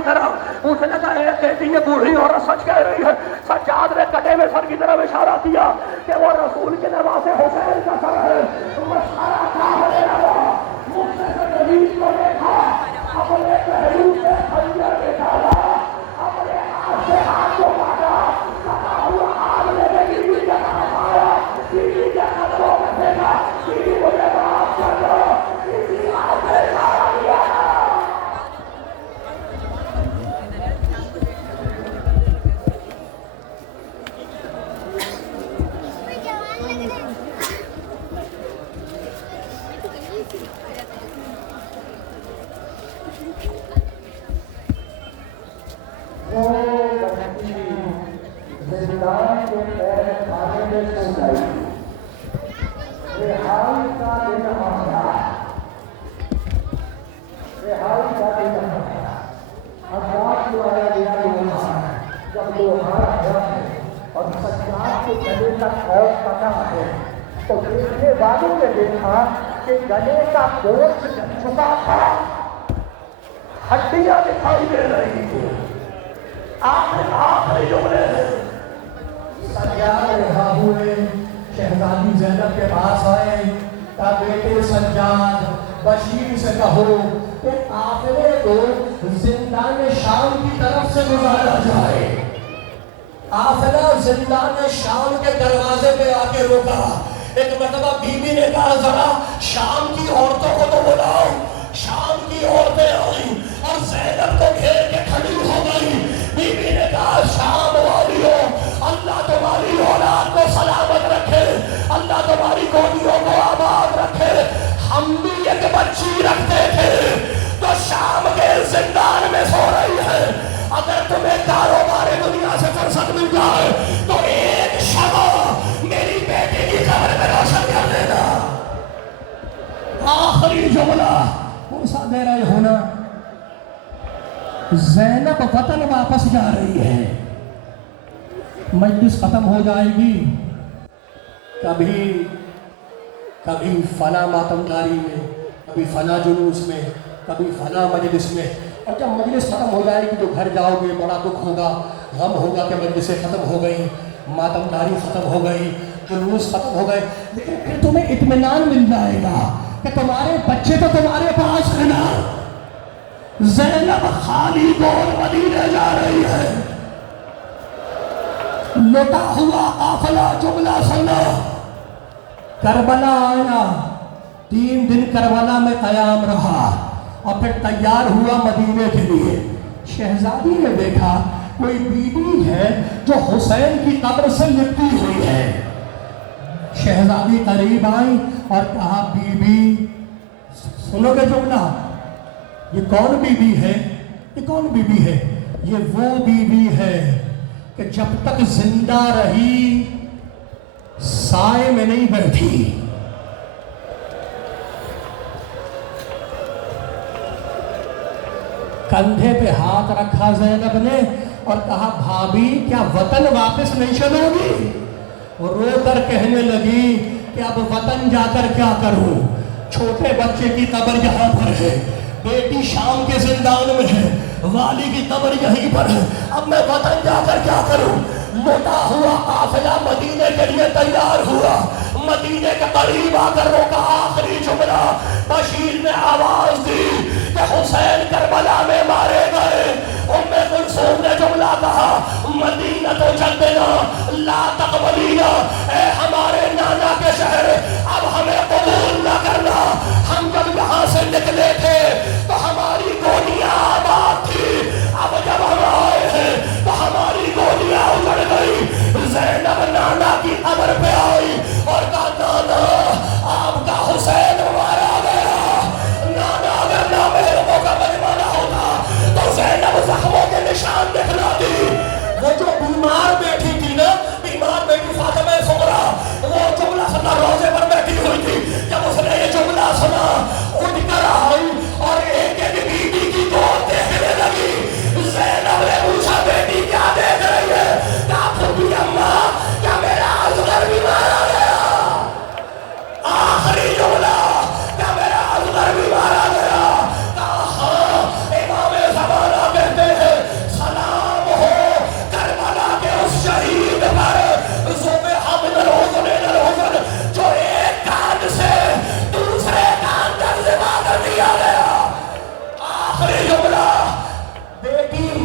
की तरफ। उसने कहा कहती ये बूढ़ी औरत सच कह रही है। सज्जाद ने कटे में सर की तरफ इशारा किया कि वो रसूल के नवासे हुसैन का सर है। वो सारा कांपने लगा, मुझसे नबीज को देखा, अपने पहलू से खंजर निकाला, अपने हाथ से हाथ को काटा, कटा हुआ हाथ लेने की भी जगह पाया, बीवी के कदमों में फेंका, बीवी मुझे माफ कर दो, इसी हाथ से इशारा किया। और सज्जाद के गले का खौफ पता है तो देखने वालों ने देखा कि गले का गोश्त जल चुका था, हड्डियां दिखाई दे रही थी। आखिरी जुमले सज्जाद रहा हुए शहजादी ज़ैनब के पास आए। का बेटे सज्जाद बशीर से कहो कि काफिले को जिंदान शाम की तरफ से गुजारा जाए। काफिला जिंदान शाम के दरवाजे पे आके रोका। एक मतलब बीबी ने कहा जरा शाम की औरतों को तो बुलाओ। शाम की औरतें आई और ज़ैनब को घेर के खड़ी हो गई। बीबी ने कहा शाम वालियों, अल्लाह तुम्हारी औलाद को सलामत रखे, अल्लाह तुम्हारी गोदियों को आबाद रखे। हम भी एक बच्ची रखते थे तो शाम के जिंदान में सो रही है। अगर तुम्हें कारोबार दुनिया से फुर्सत मिल जाए तो एक शबा मेरी बेटी की कब्र में रोशन कर देना। आखिरी जुमला कौन सा दे रहे हो ना? ज़ैनब वतन वापस जा रही है। मजलिस खत्म हो जाएगी। कभी कभी फला मातमदारी में, कभी फला जुलूस में, कभी फला मजलिस में। और जब मजलिस खत्म हो जाएगी तो घर जाओगे, बड़ा दुख होगा, गम होगा कि मजलिसें खत्म हो गई, मातमदारी खत्म हो गई, जुलूस खत्म हो गए। लेकिन फिर तुम्हें इत्मीनान मिल जाएगा कि तुम्हारे बच्चे तो तुम्हारे पास है ना। ज़ैनब खाली गोद मदीने जा रही है। लुटा हुआ काफिला जुमला सुना। करबला आया, 3 दिन करबला में कयाम रहा और फिर तैयार हुआ मदीने के लिए। शहजादी ने देखा कोई बीबी है जो हुसैन की कब्र से लिपटी हुई है। शहजादी करीब आई और कहा बीबी सुनोगे जुमला? ये कौन बीबी है? ये कौन बीबी है? ये वो बीबी है कि जब तक जिंदा रही साए में नहीं बैठी। कंधे पे हाथ रखा ज़ैनब ने और कहा भाभी क्या वतन वापस नहीं चलोगी? और रोकर कहने लगी कि अब वतन जाकर क्या करूं? छोटे बच्चे की कब्र यहाँ पर है, बेटी शाम के जिंदान में है, वाली की कब्र यहीं पर है, अब मैं वतन जाकर क्या करूं? लुटा हुआ काफिला मदीने के लिए तैयार हुआ। मदीने के करीब आकर रोका। आखिरी जुमला बशीर ने आवाज दी कि हुसैन करबला में मारे गए। उम्मे कुलसूम ने जुमला कहा मदीना तो जद्दना ला तक़बलीना, ए हमारे नाना के शहर अब हमें कबूल न करना। हम जब यहाँ से निकले थे तो हमारी गोलियां आबाद थी, अब जब हम आए हैं तो हमारी गोलियां उजड़ गई। ज़ैनब नाना की कब्र पे आई और कहा नाना आपका हुसैन मारा गया। नाना अगर ना मेरे का बजमाना होता तो ज़ैनब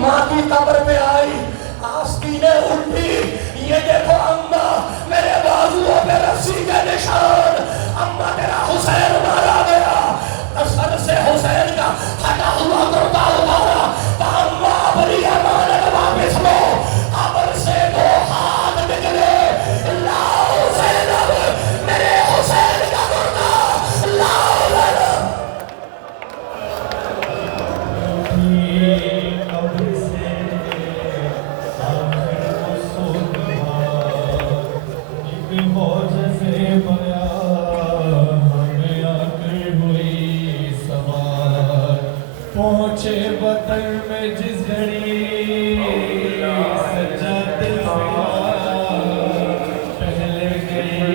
माँ की कब्र पे आई, आस्तीनें उठी, ये देखो अम्मा मेरे बाजुओं पे रस्सी के निशान, अम्मा तेरा हुसैन मारा गया। सर से हुसैन का फटा हुआ कुर्ता उतारा, अम्मा अपनी अमानत वापस लो। कब्र से दो हाथ निकले, लाओ ज़ैनब मेरे हुसैन का कुर्ता, लाओ ज़ैनब। पहुंचे वतन में जिस घड़ी सजाते पहले गई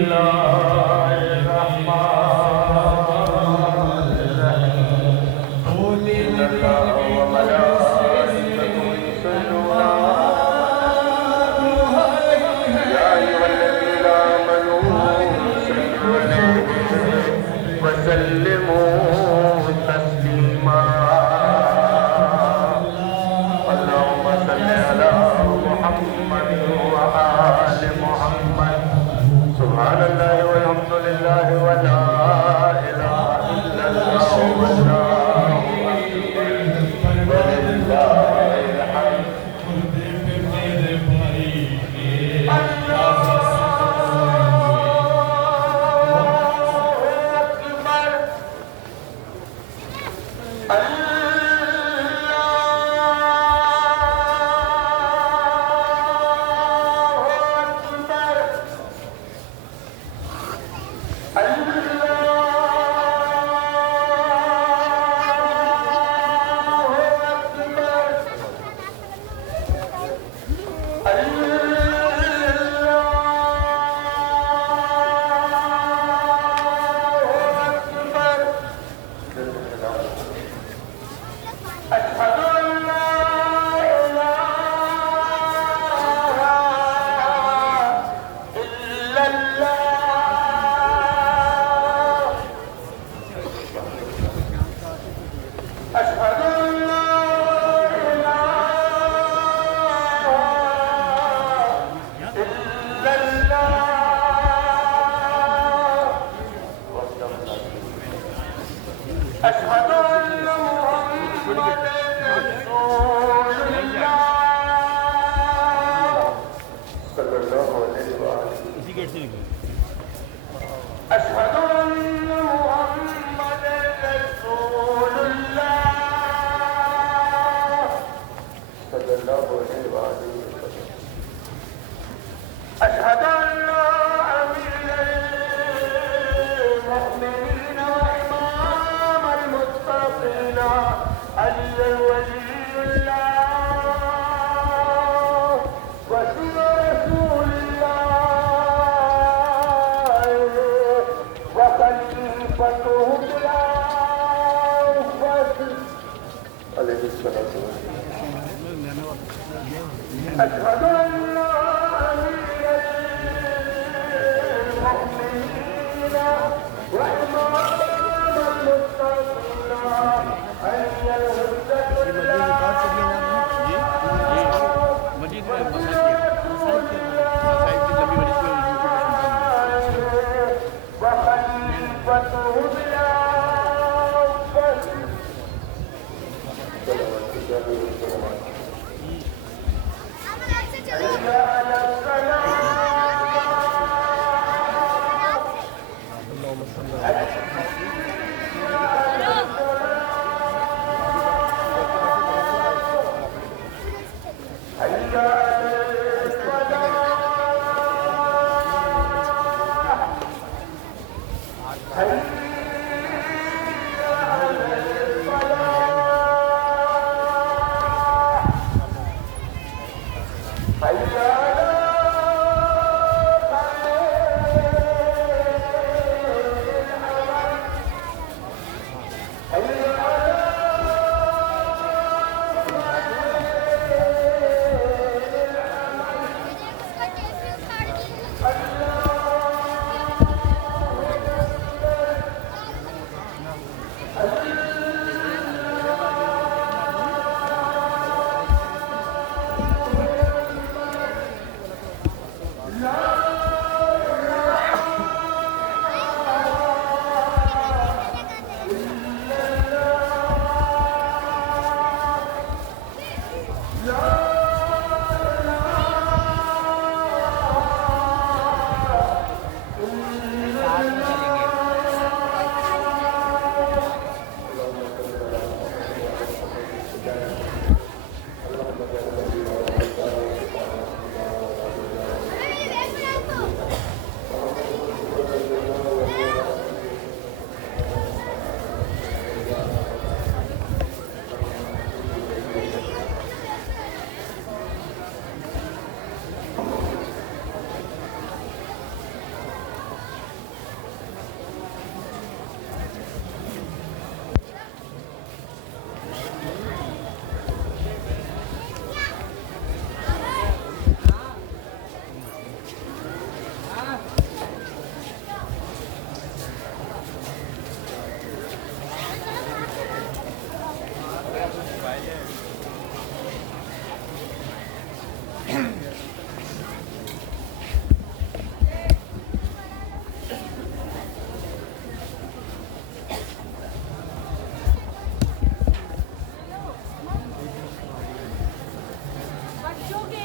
बोले बच्चों के